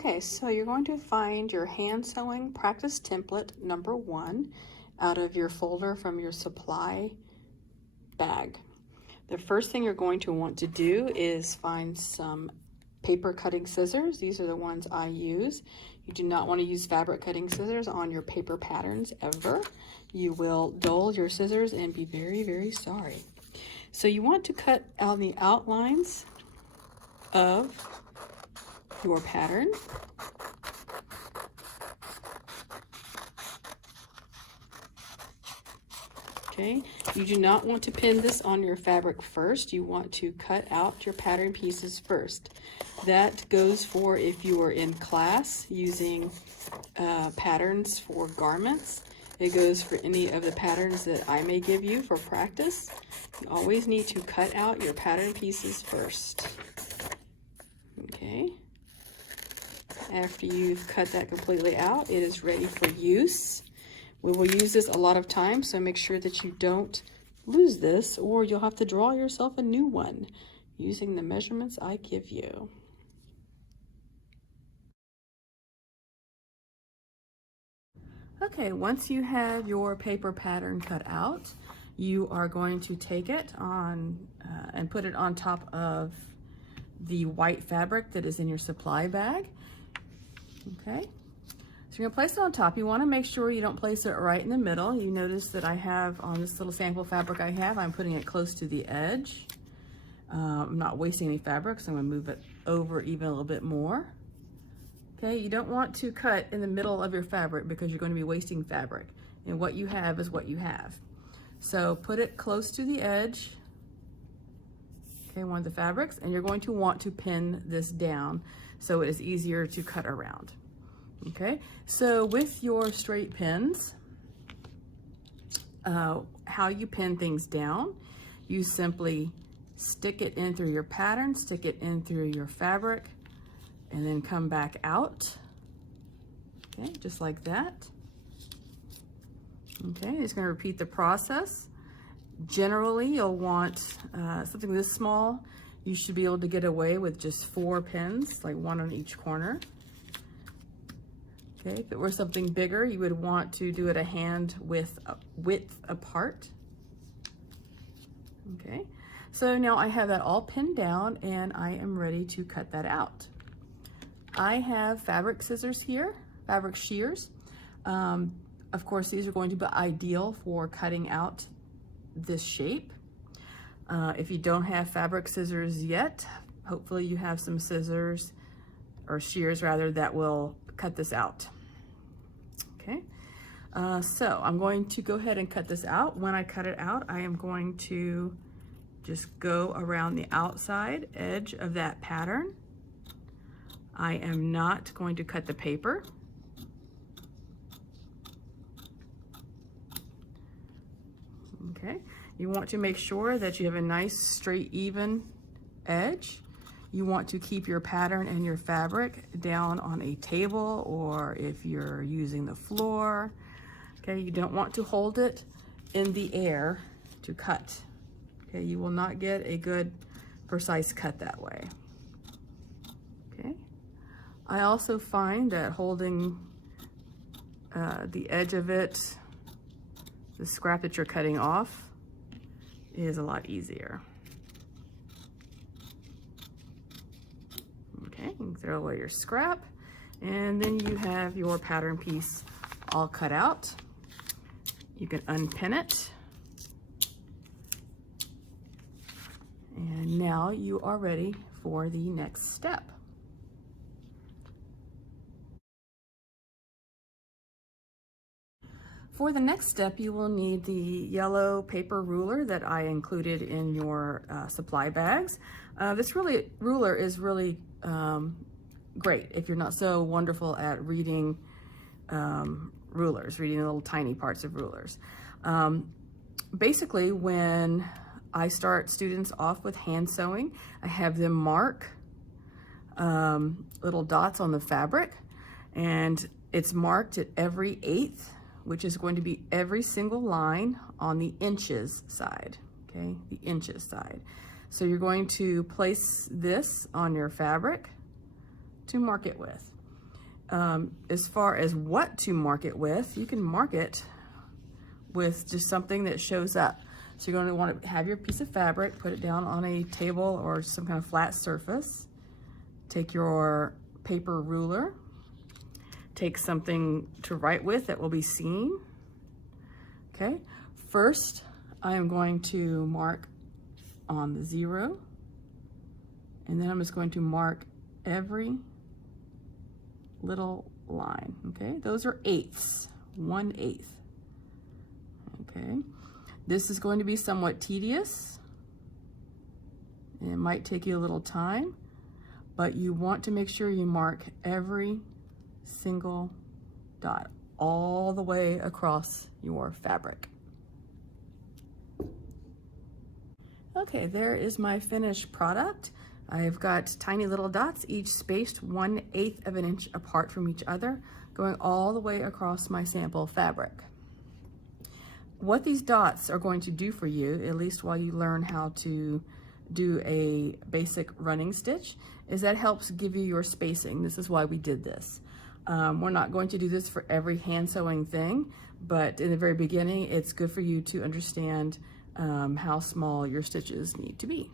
Okay, so you're going to find your hand sewing practice template number 1 out of your folder from your supply bag. The first thing you're going to want to do is find some paper cutting scissors. These are the ones I use. You do not want to use fabric cutting scissors on your paper patterns ever. You will dull your scissors and be very, very sorry. So you want to cut out the outlines of your pattern. Okay, you do not want to pin this on your fabric first. You want to cut out your pattern pieces first. That goes for if you are in class using patterns for garments. It goes for any of the patterns that I may give you for practice. You always need to cut out your pattern pieces first. Okay. After you've cut that completely out, it is ready for use. We will use this a lot of times, so make sure that you don't lose this, or you'll have to draw yourself a new one using the measurements I give you. Okay, once you have your paper pattern cut out, you are going to take it on and put it on top of the white fabric that is in your supply bag. Okay, so you're gonna place it on top. You wanna make sure you don't place it right in the middle. You notice that I have on this little sample fabric I'm putting it close to the edge. I'm not wasting any fabric, so I'm gonna move it over even a little bit more. Okay, you don't want to cut in the middle of your fabric because you're going to be wasting fabric. And what you have is what you have. So put it close to the edge, okay, one of the fabrics, and you're going to want to pin this down so it is easier to cut around. Okay, so with your straight pins, how you pin things down, you simply stick it in through your pattern, stick it in through your fabric, and then come back out, okay, just like that. Okay, just gonna repeat the process. Generally, you'll want something this small. You should be able to get away with just 4 pins, like 1 on each corner. Okay, if it were something bigger, you would want to do it a hand width apart. Okay, so now I have that all pinned down and I am ready to cut that out. I have fabric scissors here, fabric shears. Of course, these are going to be ideal for cutting out this shape. If you don't have fabric scissors yet, hopefully you have some scissors, or shears rather, that will cut this out. Okay, so I'm going to go ahead and cut this out. When I cut it out, I am going to just go around the outside edge of that pattern. I am not going to cut the paper. Okay, you want to make sure that you have a nice straight even edge. You want to keep your pattern and your fabric down on a table, or if you're using the floor. Okay, you don't want to hold it in the air to cut. Okay, you will not get a good precise cut that way. Okay. I also find that holding the edge of it, the scrap that you're cutting off, is a lot easier. Okay, you can throw away your scrap, and then you have your pattern piece all cut out. You can unpin it, and now you are ready for the next step. For the next step, you will need the yellow paper ruler that I included in your supply bags. This ruler is really great if you're not so wonderful at reading rulers, reading the little tiny parts of rulers. Basically, when I start students off with hand sewing, I have them mark little dots on the fabric, and it's marked at every 1/8, which is going to be every single line on the inches side, okay, the inches side. So you're going to place this on your fabric to mark it with. As far as what to mark it with, you can mark it with just something that shows up. So you're going to want to have your piece of fabric, put it down on a table or some kind of flat surface. Take your paper ruler, take something to write with that will be seen. Okay, first I am going to mark on the 0, and then I'm just going to mark every little line. Okay, those are eighths, 1/8. Okay, this is going to be somewhat tedious. It might take you a little time, but you want to make sure you mark every single dot all the way across your fabric. Okay, there is my finished product. I've got tiny little dots, each spaced 1/8 of an inch apart from each other, going all the way across my sample fabric. What these dots are going to do for you, at least while you learn how to do a basic running stitch, is that helps give you your spacing. This is why we did this. We're not going to do this for every hand sewing thing, but in the very beginning, it's good for you to understand how small your stitches need to be.